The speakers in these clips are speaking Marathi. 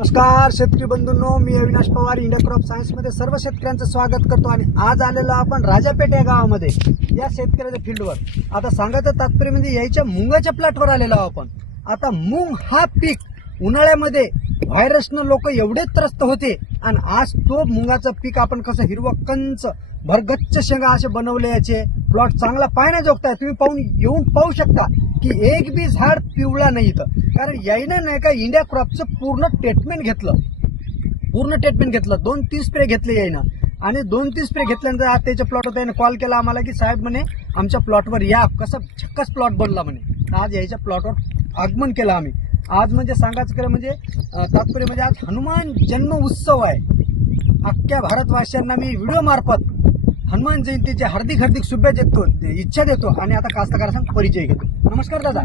नमस्कार शेतकरी बंधूंनो मी अविनाश पवार इंडिया क्रॉप सायन्समध्ये सर्व शेतकऱ्यांचं स्वागत करतो आणि आज आलेलो आपण राजापेठ या गावामध्ये या शेतकऱ्याच्या फील्डवर. आता सांगायचं तात्पर्य म्हणजे यायच्या मुंगाच्या प्लॉटवर आलेलो आपण. आता मुंग हा पीक उन्हाळ्यामध्ये व्हायरसनं लोक एवढे त्रस्त होते आणि आज तो मुंगाचं पीक आपण कसं हिरवं कंच भरगच्च शेंगा असे बनवले याचे. प्लॉट चांगला पाहण्याजोगताय तुम्ही पाहून येऊन पाहू शकता. की एक बी झाड पिवळा नाही इथं. कारण याईनं नाही का इंडिया क्रॉपचं पूर्ण ट्रीटमेंट घेतलं. पूर्ण ट्रीटमेंट घेतलं. दोन तीन स्प्रे घेतले यायनं आणि दोन तीन स्प्रे घेतल्यानंतर आज त्याच्या प्लॉटवर त्याने कॉल केला आम्हाला की साहेब म्हणे आमच्या प्लॉटवर या. कसं छक्कस प्लॉट बनला म्हणे. आज यायच्या प्लॉटवर आगमन केलं आम्ही. आज म्हणजे सांगायचं खरं म्हणजे तात्पर्य म्हणजे आज हनुमान जन्म उत्सव आहे. अख्ख्या भारतवासियांना मी व्हिडिओ मार्फत हनुमान जयंतीचे हार्दिक हार्दिक शुभेच्छा देतो इच्छा देतो आणि आता कास्तकारांचा परिचय घेतो. नमस्कार दादा.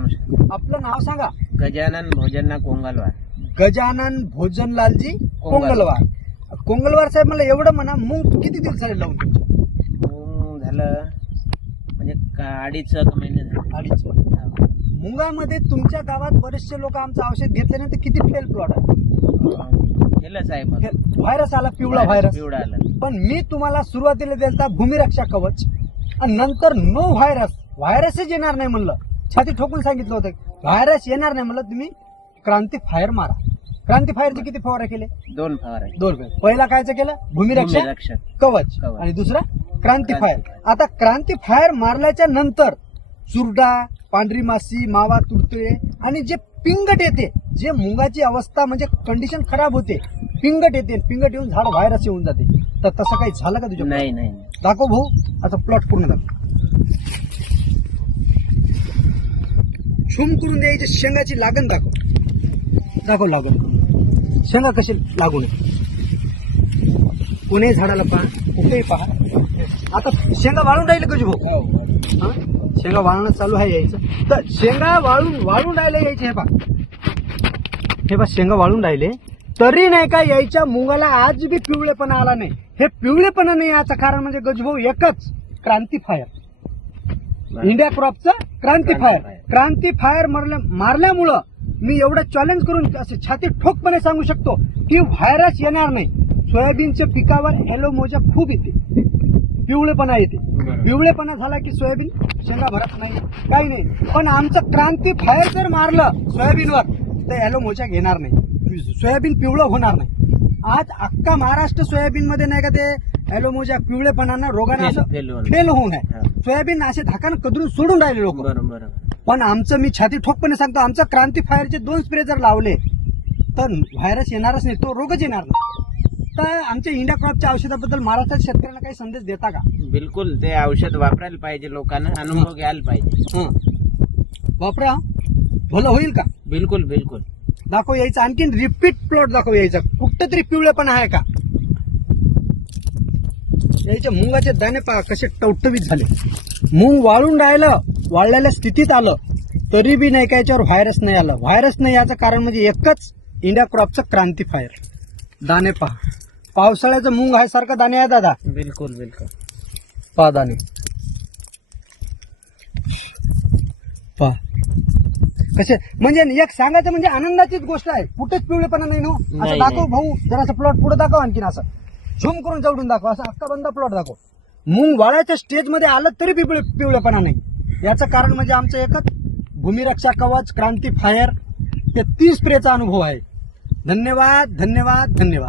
आपलं नाव सांगा. गजानन भोजनना कोंगलवार. गजानन भोजनलालजी कोंगलवार. कोंगलवार. साहेब मला एवढं म्हणा मूग किती दिवस झाले लावून तुमचे? झालं म्हणजे का- अडीच महिने झाले. अडीच मुंगामध्ये तुमच्या गावात बरेचसे लोक आमचं औषध घेतल्यानंतर किती फेल प्लॉट आहे? केलंच आहे व्हायरस आला पिवळा व्हायरस पिवळा आलं. पण मी तुम्हाला सुरुवातीला दिलता भूमिरक्षा कवच. आणि नंतर नो व्हायरस. व्हायरसच येणार नाही म्हणलं. छाती ठोकून सांगितलं होतं. व्हायरस येणार नाही म्हणलं तुम्ही क्रांती फायर मारा. क्रांती फायरचे किती फवारे केले? दोन फवारे. दोन पहिला कायचं केलं? भूमिरक्षा कवच. आणि दुसरा क्रांती फायर. आता क्रांती फायर मारल्याच्या नंतर चुरडा पांढरी माशी मावा तुडतुळे आणि जे पिंगट येते जे मुंगाची अवस्था म्हणजे कंडिशन खराब होते पिंगट येते पिंगट येऊन झाड व्हायरस येऊन जाते. तर तसं काही झालं का तुझ्या नाही नाही दाखव भाऊ. आता प्लॉट पूर्ण दाखव झूम करून द्यायचे शेंगाची लागण दाखव. दाखव लागण. करून शेंगा कशी लागू नये. कोणीही झाडाला पहा कुठेही पहा. आता शेंगा वाळून राहिले कशी भाऊ? हा? शेंगा वाळणं चालू आहे यायचं. तर शेंगा वाळून वाळून राहिले यायचे हे पा हे पा शेंगा वाळून राहिले. तरी नाही का यायच्या मुंगाला आज बी पिवळेपणा आला नाही. हे पिवळेपणा नाही याचं कारण म्हणजे गजभाऊ एकच क्रांती फायर. इंडिया क्रॉपचं क्रांती फायर. क्रांती फायर मारल्या मारल्यामुळं मी एवढं चॅलेंज करून असे छाती ठोकपणे सांगू शकतो की व्हायरस येणार नाही. सोयाबीनच्या पिकावर एलोमोजा खूप येते. पिवळेपणा येते. पिवळेपणा झाला की सोयाबीन शेंगा भरत नाही. काही नाही. पण आमचं क्रांती फायर जर मारलं सोयाबीनवर तर एलोमोजा घेणार नाही. सोयाबीन पिवळं होणार नाही. आज अख्खा महाराष्ट्र सोयाबीन मध्ये नाही का ते एलोमोजा पिवळेपणानं रोगानं फेल- असं फेल होऊन. नये. सोयाबीन असे धाकानं कदरून सोडून राहिले लोक. बरोबर पण आमचं मी छाती ठोकपणे सांगतो आमचं क्रांती फायरचे दोन स्प्रे जर लावले तर व्हायरस येणारच नाही तो रोगच येणार नाही. तर आमच्या इंडिया क्रॉपच्या औषधाबद्दल महाराष्ट्राच्या शेतकऱ्यांना काही संदेश देता का? बिलकुल ते औषध वापरायला पाहिजे लोकांना अनुभव घ्यायला पाहिजे. हं. वापरा. भलं होईल का? बिलकुल बिलकुल. दाखव यायचं. आणखीन रिपीट प्लॉट दाखव यायचा. कुठं तरी पिवळेपण आहे का? यायचे. मुंगाचे दाणे पहा कसे टवटवीत झाले. मूग वाळून राहिलं वाळलेल्या स्थितीत आलं. तरी बी नाही का याच्यावर व्हायरस नाही आलं? व्हायरस नाही याचं कारण म्हणजे एकच इंडिया क्रॉपचं क्रांती फायर दाणे पहा. पावसाळ्याचं मूग आहे सारखं दाणे आहे दादा? बिलकुल बिलकुल. पहा दाणे. पहा. कसे? म्हणजे एक सांगायचं म्हणजे आनंदाचीच गोष्ट आहे. कुठेच पिवळेपणा नाही नो असं नाही, दाखव नाही. भाऊ जरासं प्लॉट पुढे दाखव आणखीन असं. झूम करून जवळून दाखव. असं अख्खा बंद प्लॉट दाखव. मूग वाळाच्या स्टेजमध्ये आलं तरी पिवळे पिवळेपणा नाही. याचं कारण म्हणजे आमचं एकच भूमिरक्षा कवच क्रांती फायर ते तीस स्प्रेचा अनुभव आहे. धन्यवाद धन्यवाद धन्यवाद.